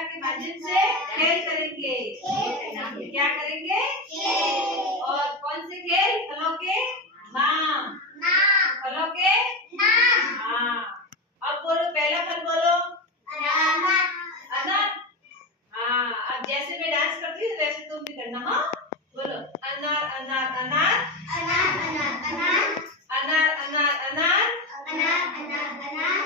भाषा के माध्यम से खेल करेंगे। क्या करेंगे? और कौन से खेल? फलों के नाम। फलों के नाम। हाँ, अब बोलो, पहला फल बोलो। अनार। हाँ, अब जैसे मैं डांस करती हूँ वैसे तुम भी करना। हाँ, बोलो अनार अनार अनार अनार अनार अनार अनार अनार अनार अनार अनार अनार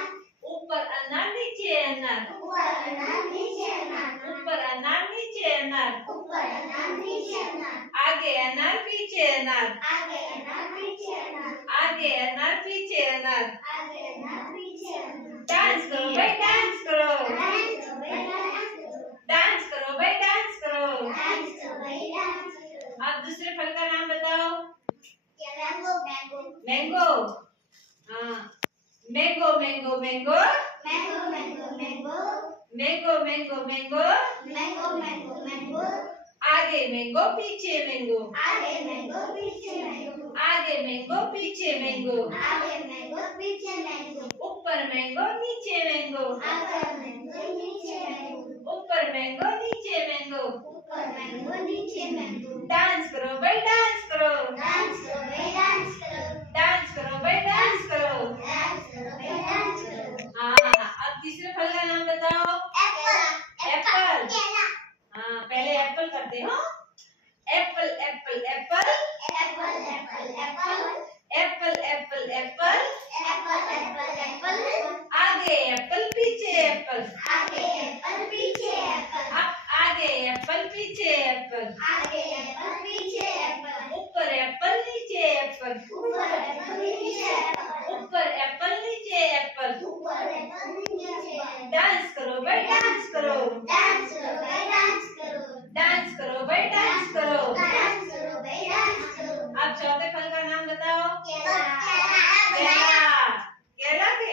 ऊपर अनार नीचे अनार ऊपर अनार नीचे अनार ऊपर अनार नीचे अनार ऊपर अनार नीचे अनार आगे अनार पीछे अनार आगे अनार पीछे अनार आगे अनार पीछे अनार आगे अनार पीछे अनार। डांस करो भाई, डांस करो, डांस करो भाई, डांस करो। आप दूसरे फल का नाम बताओ। मैंगो। हाँ, mango mango mango mango mango mango mango mango mango mango mango mango आगे मैंगो पीछे मैंगो आगे मैंगो पीछे मैंगो आगे मैंगो पीछे मैंगो आगे मैंगो पीछे मैंगो ऊपर मैंगो नीचे मैंगो ऊपर मैंगो नीचे मैंगो ऊपर मैंगो नीचे मैंगो ऊपर मैंगो नीचे मैंगो। डांस करो भाई, डांस करो, डांस करो भाई, डांस करो, डांस करो भाई, डांस करो, डांस करो भाई, डांस करो। हाँ, अब तीसरे फल का नाम बताओ। एप्पल। एप्पल। हाँ, पहले एप्पल करते हो। Apple Apple Apple Apple Apple Apple Apple Apple Apple Apple Apple आगे एप्पल पीछे एप्पल आगे एप्पल पीछे एप्पल आगे एप्पल पीछे एप्पल आगे एप्पल पीछे एप्पल ऊपर एप्पल नीचे एप्पल ऊपर एप्पल नीचे एप्पल ऊपर एप्पल नीचे एप्पल ऊपर एप्पल नीचे। डांस करो भाई, डांस करो, डांस करो भाई, डांस करो, डांस करो भाई, डांस करो, डांस करो भाई, डांस करो। अब चौथे फल का नाम बताओ। केला। केला। केला के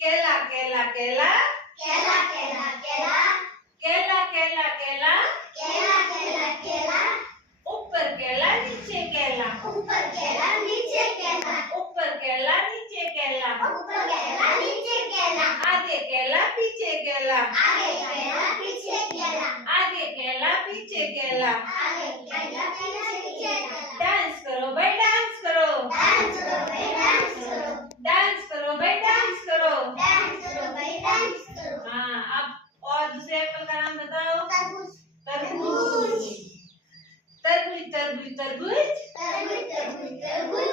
केला केला केला केला केला केला केला केला केला केला केला केला ऊपर केला नीचे केला ऊपर केला नीचे केला ऊपर केला नीचे केला ऊपर केला नीचे केला आगे केला पीछे केला आगे केला पीछे केला आगे केला पीछे केला आगे केला पीछे केला। डांस करो भाई, डांस करो, डांस करो भाई, डांस करो, डांस करो भाई, डांस करो, डांस करो भाई, डांस करो। हाँ, अब और दूसरे एप्पल का नाम बताओ। तरबूज। तरबूज। तरबूज तरबूज तरबूज तरबूज तरबूज तरबूज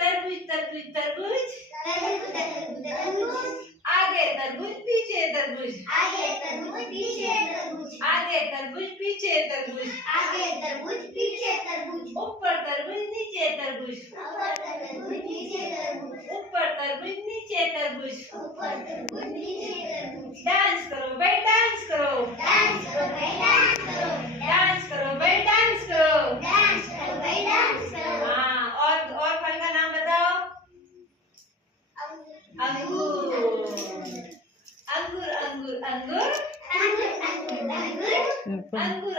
तरबूज तरबूज तरबूज तरबूज तरबूज आगे तरबूज पीछे तरबूज आगे तरबूज पीछे तरबूज आगे तरबूज पीछे तरबूज आगे तरबूज पीछे तरबूज ऊपर तरबूज नीचे तरबूज ऊपर तरबूज नीचे तरबूज ऊपर तरबूज नीचे तरबूज ऊपर तरबूज नीचे तरबूज। डांस करो भाई, डांस करो, डांस करो भाई, डांस करो, डांस करो भाई, डांस करो, डांस करो भाई, डांस करो। हाँ, और फल का नाम बताओ। अंगूर। अंगूर अंगूर अंगूर अंगूर अंगूर अंगूर अंगूर